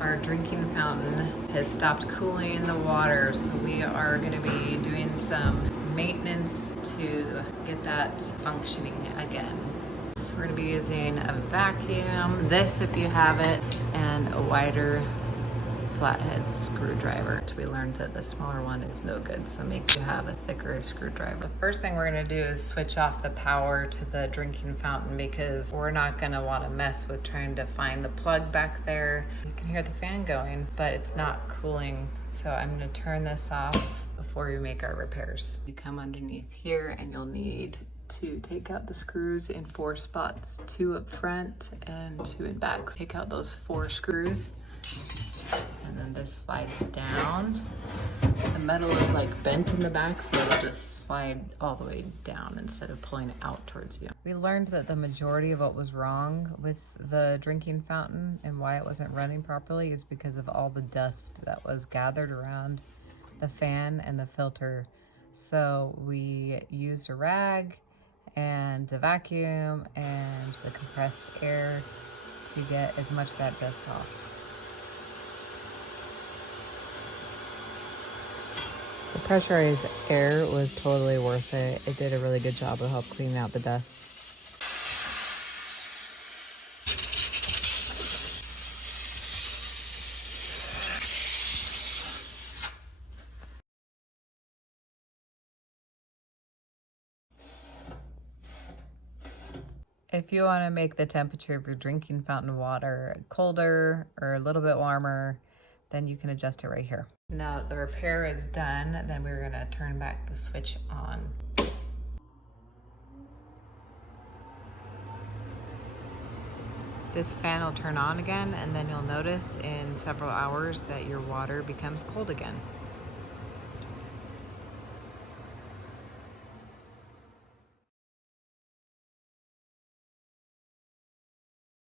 Our drinking fountain has stopped cooling the water, so we are going to be doing some maintenance to get that functioning again. We're going to be using a vacuum, this if you have it, and a wider flathead screwdriver. We learned that the smaller one is no good, so make sure you have a thicker screwdriver. The first thing we're gonna do is switch off the power to the drinking fountain because we're not gonna wanna mess with trying to find the plug back there. You can hear the fan going, but it's not cooling. So I'm gonna turn this off before we make our repairs. You come underneath here and you'll need to take out the screws in 4 spots, 2 up front and 2 in back. Take out those 4 screws. And then this slides down. The metal is like bent in the back, so it'll just slide all the way down instead of pulling it out towards you. We learned that the majority of what was wrong with the drinking fountain and why it wasn't running properly is because of all the dust that was gathered around the fan and the filter. So we used a rag and the vacuum and the compressed air to get as much of that dust off. The pressurized air was totally worth it. It did a really good job of help cleaning out the dust. If you want to make the temperature of your drinking fountain water colder or a little bit warmer, then you can adjust it right here. Now that the repair is done, then we're gonna turn back the switch on. This fan will turn on again, and then you'll notice in several hours that your water becomes cold again.